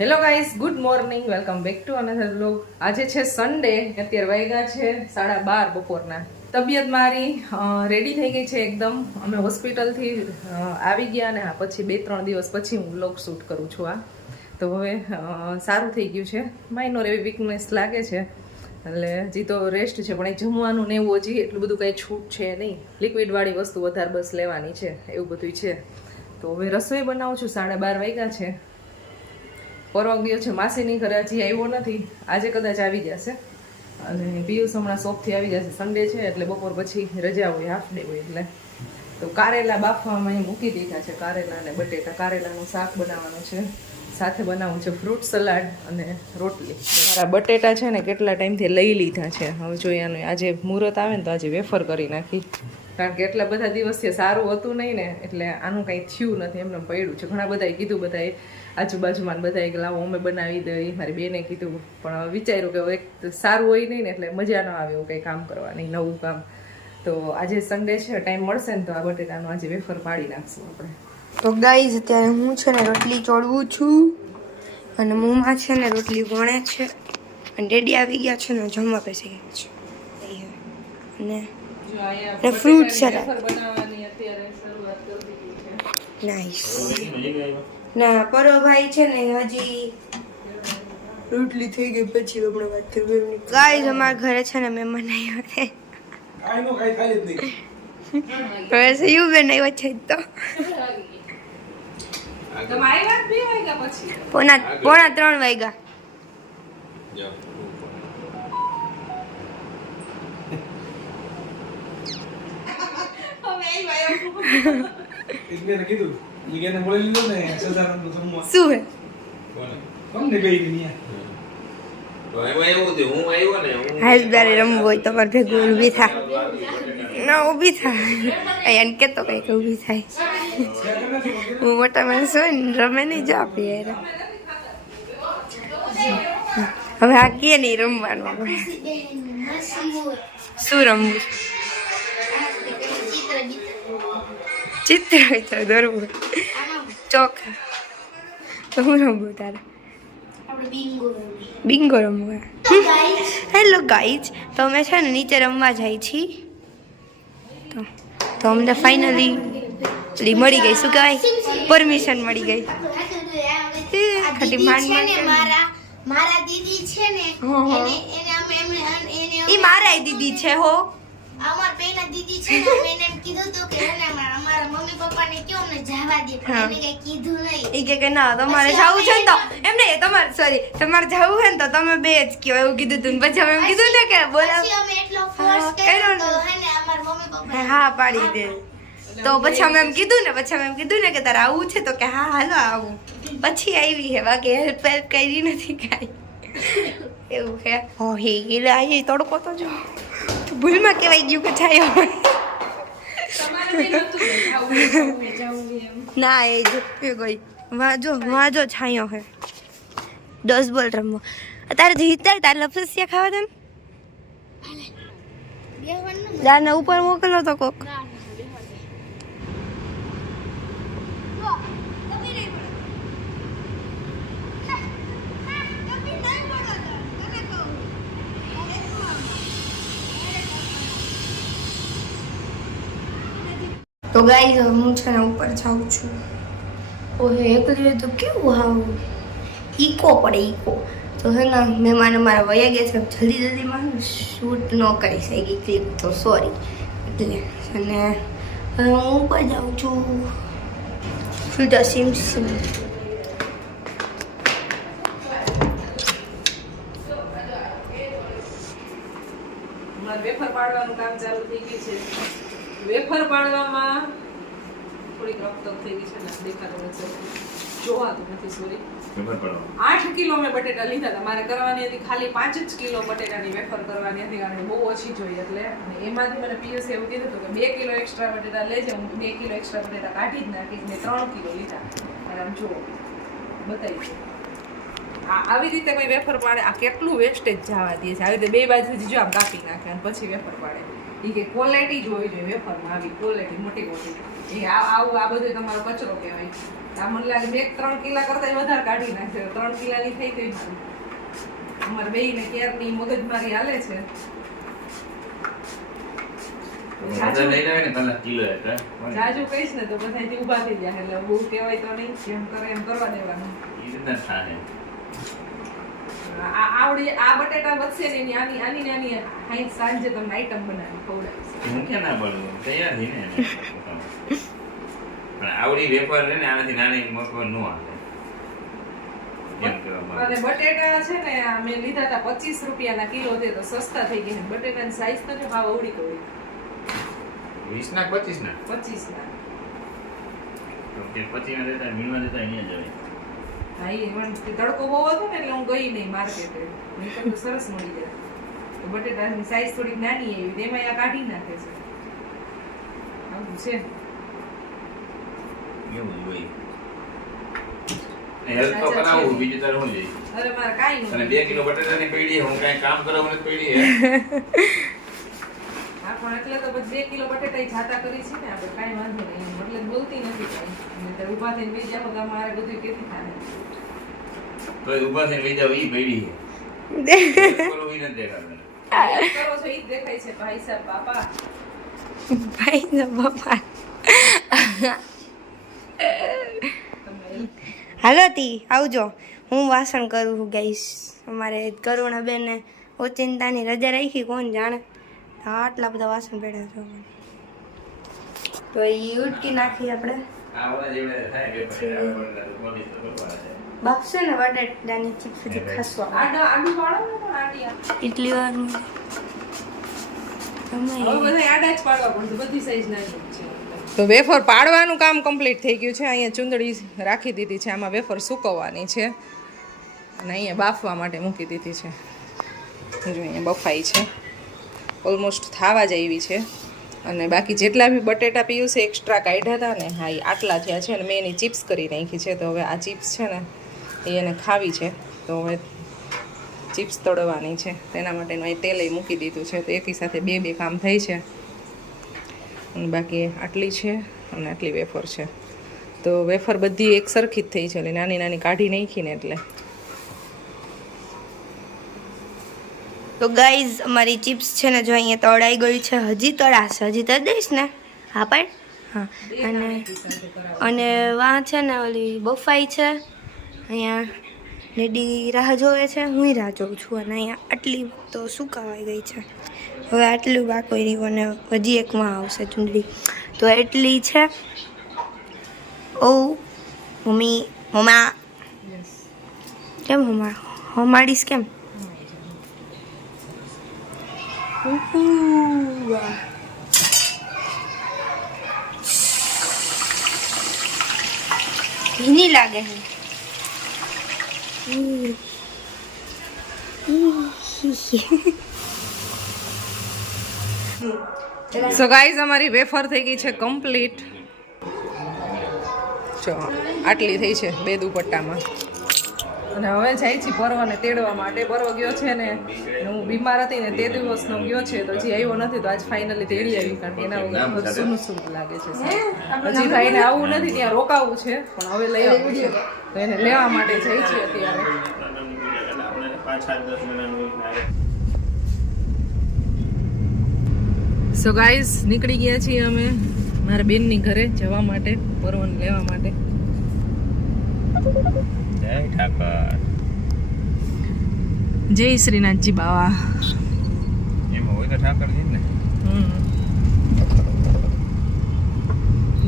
Hello guys, good morning, welcome back to another vlog. આજે છે Sunday, અત્યારે વાગ્યા છે 12:30 બપોરના. તબિયત મારી રેડી થઈ ગઈ છે એકદમ. અમે હોસ્પિટલથી આવી ગયા ને પછી 2-3 દિવસ પછી હું વ્લોગ શૂટ કરું છું. તો હવે સારું થઈ ગયું છે. માઇનોર એવી વીકનેસ લાગે છે એટલે હજી તો રેસ્ટ છે, પણ એ જમવાનું ને એવું હજી એટલું બધું કંઈ છૂટ છે નહીં. લિક્વિડવાળી વસ્તુ વધારે બસ લેવાની છે, એવું બધું છે. તો હવે રસોઈ બનાવું છું. 12:30 વાગ્યા છે. પરવા ગયો છે માસીની ઘરે, હજી આવ્યો નથી. આજે કદાચ આવી જશે. અને પિયુષ હમણાં શોપથી આવી જશે. સન્ડે છે એટલે બપોર પછી રજા હોય, હાફ ડે હોય એટલે. તો કારેલા બાફવામાં અહીં મૂકી દીધા છે, કારેલા અને બટેટા. કારેલાનું શાક બનાવવાનું છે, સાથે બનાવવું છે ફ્રૂટ સલાડ અને રોટલી. મારા બટેટા છે ને કેટલા ટાઈમથી લઈ લીધા છે. હવે જોઈએ આનું આજે મુહૂર્ત આવે ને તો આજે વેફર કરી નાખી, કારણ કે એટલા બધા દિવસથી સારું હતું નહીં ને, એટલે આનું કંઈ થયું નથી, એમને પડ્યું છે. ઘણા બધાએ કીધું, બધાએ આજુબાજુમાં બધાએ કે લાવો અમે બનાવી દઈએ. મારી બેને કીધું, પણ વિચાર્યું કે એક સારું હોય નહીં ને એટલે મજા ન આવે એવું કંઈ કામ કરવાની, નવું કામ. તો આજે સન્ડે છે, ટાઈમ મળશે ને તો આ બટેટાનું આજે વેફર પાડી નાખશું આપણે. તો ગાઈઝ અત્યારે હું છે ને રોટલી ચોળવું છું અને મોંમાં છે ને રોટલી વણે છે અને ડેડી આવી ગયા છે ને જમવા બેસી ગયા છે. અને ફ્રૂટ સલાડ બનાવવાની અત્યારે શરૂઆત કરી દીધી છે. નાઈસ. ના પરોભાઈ છે ને હજી રોટલી થઈ ગઈ પછી હમણાં વાત કરવી. ગાઈઝ અમારા ઘરે છે ને મહેમાન આવ્યા છે. હવે સયું બેન આવ્યા છે તો પોણા 3 વાગ્યા. શું હાલ તારે રમવું હોય તો મારે ભેગું ઊભી થાય ના, ઊભી થાય એને કેતો કઈક ઊભી થાય. હું મોટા માણસ હોય ને રમે નહીં જો આપી યાર. હવે આ કે નહીં રમવાનું આપણે. શું રમવું? ચિત્ર દોરવું, ચોખા. તો હું રમવું તારે? બિંગો રમવા. હેલો ગાઈઝ, તો અમે છે ને નીચે રમવા જાય છીએ. તો અમને ફાઇનલી મળી ગઈ, શું કહેવાય, પરમિશન મળી ગઈ. ખટી મારા દીદી છે ને એ મારા દીદી છે હો. અમાર બેના દીદી છે ને, મેં એમ કીધું તો કે એને અમારા મમ્મી પપ્પાને કેવું ને જવા દે, પણ એને કઈ કીધું નહીં. ઈ કે ના તમારે જાવું છે ને તો એમ નહીં, તમારે સોરી તમારે જાવું છે ને તો તમે બે જ કયો એવું કીધું તું. પછી અમે એમ કીધું ને કે બોલાવ, પછી અમે એટલો ફોર્સ કર્યો તો હે ને અમાર મમ્મી પપ્પા હા પાડી દે. તો પછી અમે એમ કીધું ને કે તારે આવું છે તો કે હા હાલો આવું. પછી આવી હે, બાકી હેલ્પ કરી નથી કાંઈ એવું હે. હો હે ગયેલા આવી તડકો તો જો ભૂલમાં કહેવાય ગયું કે છાયો. ના એ જો ગઈ વાજો છાયો હે. 10 બોલ રમવો તારે જીતતા તારે લપસિયા ખાવા દે ને ઉપર મોકલો તો કોક. તો ગાઈઝ હું છે ને ઉપર જાઉં છું. ઓહે એકલી તો કેવું આવું ઈકો પડે ઈકો. તો હે ને મહેમાન અમારા વયા ગયા છે, જલ્દીમાં શૂટ ન કરી શકી ક્લિપ, તો સોરી. એટલે અને હવે હું ઉપર જાઉં છું. ફિલ્ટર સિમ વેફર પાડવાનું કામ ચાલુ થઈ ગયું છે. વેફર પાડવામાં થોડીક રકતક થઈ ગઈ છે ને, દેખાતું નથી, જોવાતું નથી. સોરી, 8 કિલો મેં બટેટા લીધા હતા. મારે કરવાની હતી ખાલી 5 જ કિલો બટેટાની વેફર કરવાની હતી, કારણ કે બહુ ઓછી જોઈએ એટલે. અને એમાંથી મને પીએસ એવું કીધું હતું કે 2 કિલો એક્સ્ટ્રા બટેટા લેજે. હું 2 કિલો એક્સ્ટ્રા બટેટા કાઢી જ નાખીશ. મેં 3 કિલો લીધા. અને આમ જુઓ બતાવી આવી રીતે કોઈ વેફર પાડે, આ કેટલું વેસ્ટેજ જવા દે છે. આવી રીતે બે બાજુથી જો આમ કાપી નાખે અને પછી વેફર પાડે. એ કે ક્વોલિટી જ હોવી જોઈએ વેફરમાં, આવી ક્વોલિટી મોટી મોટી. એ આવું આ બધું તમારો કચરો કહેવાય. આ મને લાગે 2-3 કિલા કરતા વધારે કાઢી નાખશે. 3 કિલાની થઈ ગઈ અમારે બેયને કેરની મગજમારી હાલે છે. જાજુ કહીશ ને તો બધાથી ઊભા થઈ જાય એટલે બહુ કહેવાય તો નહીં, જેમ કરે એમ કરવા દેવાનું. આવડી આ બટેટા વધશે ને એની આની નાની હાઈ સાંજે તમને આઈટમ બનાવી ખવડાવીશ. હું ક્યાં ના બોલું તૈયાર થી ને પણ આવડી વેપાર છે ને આનાથી નાની મકર નો આવે એમ કહેવા અને બટેટા છે ને આ મેં લીધા હતા 25 રૂપિયાના કિલો છે તો સસ્તા થઈ ગયા. બટેટાની સાઈઝ તો જો હાવ અવળી કવળી 20 ના 25 ના 25 ના. તો કે 25 ના દેતા મીણવા દેતા અહીંયા જવાય. હા એ મને તડકો બહુ હતો ને એટલે હું ગઈ નહીં માર્કેટે. નહીંતર તો સરસ મળી જાય. તો બટેટાની સાઈઝ થોડીક નાની એવી તેમાં આ કાઢી નાખે છે. આવું છે. એવું જ હોય. હેલ્પ તો કરાવું બીજું તાર હું જઈ. અરે મારે કાઈ નહીં. અને 2 કિલો બટેટાની પડી હું કાઈ કામ કરાવું નથી પડી હે. હા પણ એટલે તો પછી 2 કિલો બટેટા જાતા કરી છે ને આપણે કાઈ વાંધો નહીં. એટલે બોલતી નથી કાઈ. નહીંતર ઊભા થઈને બેસી જાવ તો મારે બધું કેથી થાય. તો ઊભા થઈને લઈ જાવ ઈ પડી હે. બોલો ઈ નથી દેખાતું. કરો છો ઈ જ દેખાય છે ભાઈ સાહેબ બાપા. ભાઈ ને બાપા. હાલો તી આવજો. હું વાસણ કરું છું ગાઈસ. અમારે કરુણાબેને ઓચિંતાની રજા રાખી કોણ જાણે. આટલા બધા વાસણ પડ્યા છે. તો એ ઉટકી નાખી આપણે. આ ઓલા જેવડે થાય કે પછી આ બોલી તો બરાબર છે. બાપસે ને બટેટાની ચિપ્સ જે ખાસવા આડું વાળો ને પણ આડિયા. એટલી વાર હવે બધા આડા જ પાડવા પડશે. બધી સાઈઝ નાની છે. તો વેફર પાડવાનું કામ કમ્પ્લીટ થઈ ગયું છે. અહીંયા ચૂંદડી રાખી દીધી છે. આમાં વેફર સુકવવાની છે અને અહીંયા બાફવા માટે મૂકી દીધી છે. જો અહીંયા બફાઈ છે. ઓલમોસ્ટ થાવા જ આવી છે. અને બાકી જેટલા બી બટેટા પીયું છે એક્સ્ટ્રા કાઢ્યા હતા ને હા એ આટલા થયા છે. અને મેં એની ચિપ્સ કરી નાખી છે. તો હવે આ ચિપ્સ છે ને એ એને ખાવી છે. તો હવે ચિપ્સ તળવાની છે. તેના માટેનું અહીં તેલ મૂકી દીધું છે. તો એકી સાથે બે કામ થઈ છે. અને બાકી આટલી છે અને આટલી વેફર છે. તો વેફર બધી એક સરખી જ થઈ છે. એટલે નાની નાની કાઢી નાખીને એટલે તો ગાઈઝ અમારી ચિપ્સ છે ને જો અહીંયા તળાઈ ગઈ છે. હજી તળાશે. હજી તળ દઈશ ને? હા પણ હા. અને વાં છે ને ઓલી બફાઈ છે. અહીંયા લેડી રાહ જોવે છે. હું રાહ જોઉં છું. અને અહીંયા આટલી તો સુકાવાઈ ગઈ છે. હવે આટલું બાકી રહ્યું અને હજી એક માં આવશે ચૂંદડી. તો એટલી છે. ઓ મમ્મા કેમ હમાડીશ કેમ? ભીની લાગે છે. સો ગાઈઝ અમારી વેફર થઈ ગઈ છે કમ્પ્લીટ. જો આટલી થઈ છે 2 દુપટ્ટામાં. અને હવે જાય છે પર્વને તેડવા માટે. પર્વ ગયો છે ને હું બીમાર હતી ને તે દિવસનો ગયો છે તો હજી આવ્યો નથી. તો આજ ફાઇનલી તેડી આવી કારણ કે એના વગર સૂનું સૂનું લાગે છે. હજી ભાઈને આવવું નથી ત્યાં રોકાવું છે પણ હવે લઈ આવવું છે. તો એને લેવા માટે જાય છે અત્યારે. સો ગાઈઝ નીકળી ગયા છીએ અમે મારા બેનની ઘરે જવા માટે પર્વને લેવા માટે. જય ઠાકર. જય શ્રીનાથજી બાવા. એમાં હોય તો ઠાકરજી ને.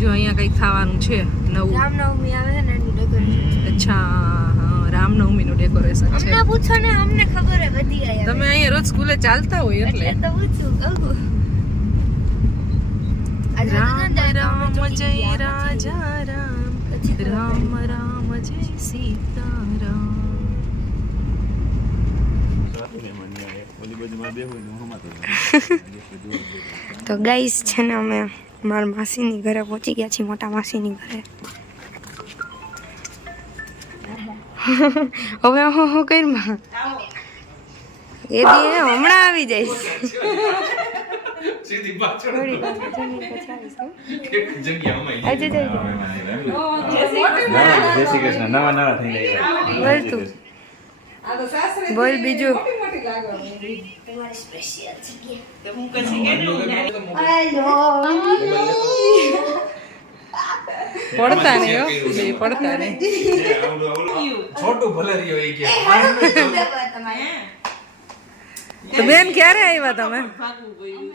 જો અહીંયા કંઈક ખાવાનું છે નવું. રામનવમી આવે છે ને એનું ડેકોરેશન. અચ્છા હા રામનવમીનું ડેકોરેશન છે. અમને પૂછો ને અમને ખબર હે બધી આયા. તમે અહીંયા રોજ સ્કૂલે ચાલતા હોય એટલે. તો પૂછું કહું. રામ રામ જય રાજા રામ રામ રામ જય સીતારામ. તો ગાઈસ છે ને અમે મારા માસીની ઘરે પહોંચી ગયા છીએ. મોટા માસીની ઘરે. હવે હું કઈ એ દી હમણાં આવી જઈશ. સીધી પાછળ થોડી વાર જમીન પછી આવીશ હો. એક જગ્યામાં આજે જઈ જય શ્રી કૃષ્ણ નવા નવા થઈ ગયા બોલ તું આ તો સાસરે બોલ બીજું. મોટી લાગે તમારી સ્પેશિયલ જગ્યા હું કશી કે હેલો પડતા નહીં હો બે પડતા નહીં છોટું ભલે રહ્યો એ કે તો બેન ક્યારે આવ્યા તમે ભાગવું ગયું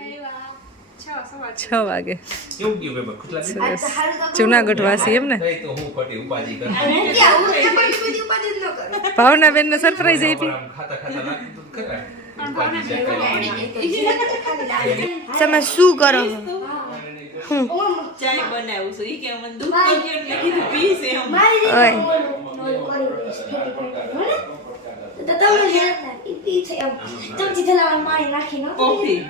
6 વાગે કેવું ગયું ભાઈ ખુટલા સરસ જુનાગઢ વાસી એમ ને કઈ તો હું ખોટી ઉપાધિ કર ભાવના બેન ને સરપ્રાઈઝ આપી ખાતા ખાતા લાગતું તો ખરા ઉપાધિ છે કઈ. તમે શું કરો છો? ચાય બનાવું છું ઈ કે મને દૂધ પી ગયું એટલે કીધું પીશે એમ ઓય કોફી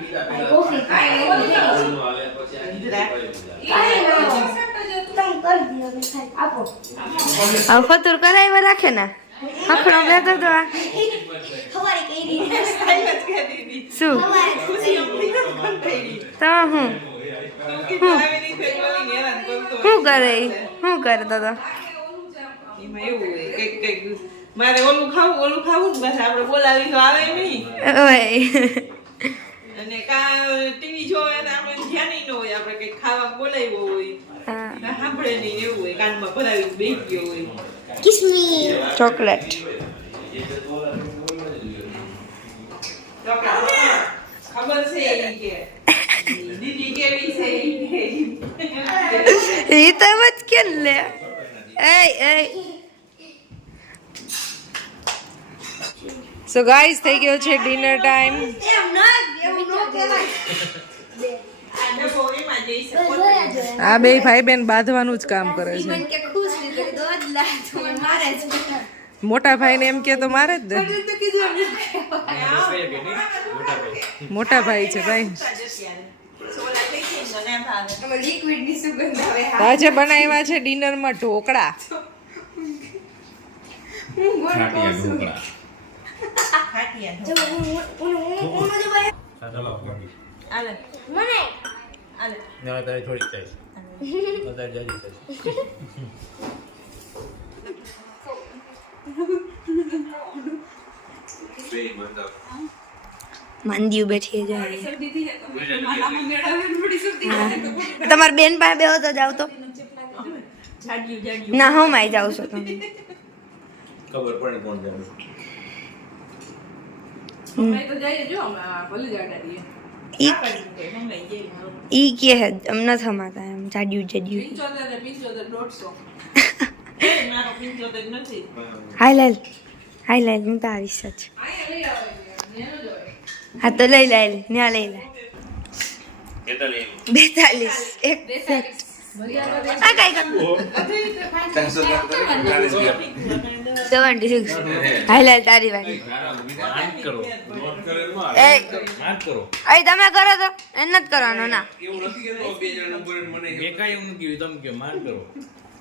આ ફતુર કરાવ્યા રાખે ને હખણો બેઠો તો આ શું ખુશી અમથી બંધ થઈ ગઈ તો હું કીધું આવી નહીં થઈ ગઈ હેરાન કરતો શું કરે ઈ? શું કરતો તો એમાં એવું હોય કઈક મારે ઓલું ખાવું ને બસ આપણે બોલાવી તો આવે નહીં ઓય અને કા ટીવી જોવે ને આપણે ધ્યાન ન હોય આપણે કઈક ખાવા બોલાવ્યો હોય હા ના સાંભળે નહીં એવું હોય કાનમાં ભરાવી બેસી ગયો હોય ચોકલેટ ખબર છે ઈ કે દીદી કેવી છે ઈ કે. એ તો મત કે લે એ સો ગાઈસ થઈ ગયો છે ડિનર ટાઈમ આ ડબ્બો એમાં જઈ શકે આ બે ભાઈ બેન બાંધવાનું જ કામ કરે છે મોટા ભાઈ ને એમ કે તો મારે જ દે મોટા ભાઈ છે ભાઈ આજે બનાવ્યા છે ડિનર માં ઢોકળા માંદીયું બેઠી જાય તમારી બેન પાસે બેહો તો જાવ તો ના હું માઈ જાવ છો તમે ખબર પડે કોણ જાય ઈ કે હે અમ ન થમાતા એમ જાડ્યું મારો પિંચોતેર નથી હાલ હું તો આવીશ જ હા તો લઈ લે ન્યા લઈ લે 42 એક સેટ આ કઈ કર 76 હાલ તારી વારી એ તમે કરો તો એ નથી કરવાનો ના એવું નથી કેતો બે જણા નંબર મને મેં કાંઈ એવું નથી કીધું, તમે કહો, માર કરો.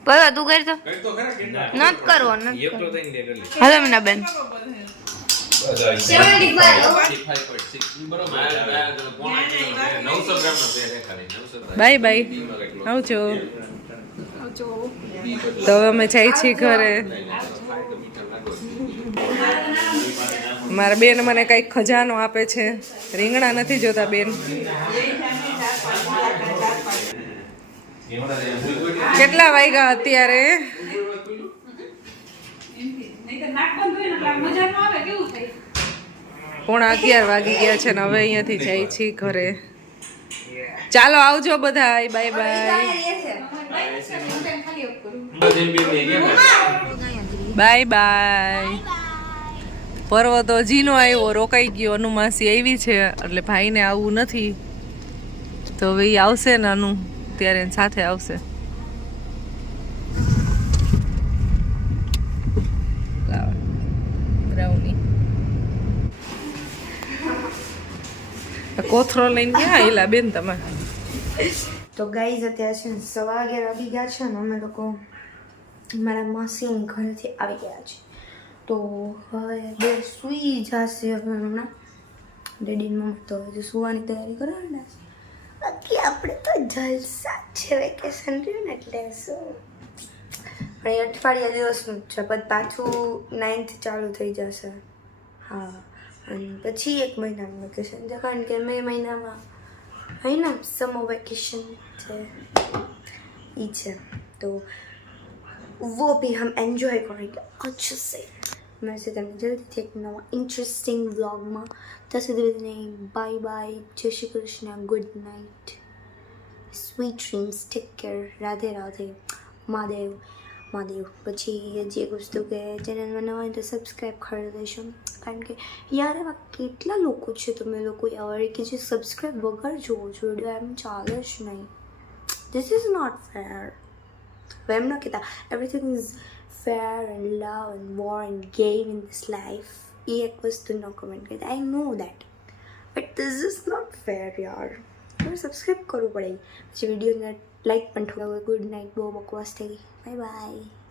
બોલો તું કરતો કઈ તો ખરા કે ના નથી કરવો નથી એક તો થઈને દે કરી લે. હાલો મીના બેન 75.6 બરોબર 900 ગ્રામનો છે ખાલી 900 બાય બાય આવજો તો હવે અમે જઈ છીએ ઘરે મારા બેન મને કઈક ખજાનો આપે છે રીંગણા નથી જોતા બેન કેટલા વાગ્યા અત્યારે 11:15 વાગી ગયા છે ને હવે અહીંયાથી જાય છીએ ઘરે ચાલો આવજો બધા બાય બાય બાય બાય પર્વતો જીનો આવ્યો રોકાઈ ગયો અનુમાસી આવી છે એટલે ભાઈને આવવું નથી તો હવે ઈ આવશે ને અનુ ત્યારે એની સાથે આવશે બ્રાઉની કોથરો લઈને ક્યાં આવેલા બેન તમે તો ગાઈઝ અત્યારે છે ને 11:15 વાગી ગયા છે ને અમે લોકો મારા માસીની ઘરેથી આવી ગયા છે તો હવે બે સૂઈ જશે હમણાં ડેડીની મમ્મી તો હજુ સુવાની તૈયારી કરવાના છે બાકી આપણે તો જલસા છે વેકેશન રહ્યું ને એટલે શું પણ એ અઠવાડિયા દિવસનું જ છે પછી પાછું 9th ચાલુ થઈ જશે હા અને પછી 1 મહિનાનું વેકેશન છે કારણ કે મે મહિનામાં है ना समर वेकेशन है ये है तो वो भी हम एंजॉय करेंगे अच्छे से मैं से तब जल्दी थे एक नवा इंटरेस्टिंग व्लॉग में तब से नहीं बाय बाय जय Shri Krishna good night sweet dreams take care Radhe Radhe Mahadev Mahadev પછી હજી એક વસ્તુ કે ચેનલમાં નવા હોય તો સબસ્ક્રાઈબ કરી દેશો કારણ કે યાર એવા કેટલા લોકો છે તમે લોકો યાર કે જે સબસ્ક્રાઈબ વગર જોવો છો વિડીયો એમ ચાલે જ નહીં ધીસ ઇઝ નોટ ફેર હવે એમ ન કહેતા everything is fair and love and war and game in this life એ એક વસ્તુ ન કમેન્ટ કરતા I know that but this is not fair યાર તમારે સબસ્ક્રાઈબ કરવું પડે પછી વિડીયોને લાઈક પણ થોડા ગુડ નાઇટ બહુ બકવાસ થઈ ગઈ બાય બાય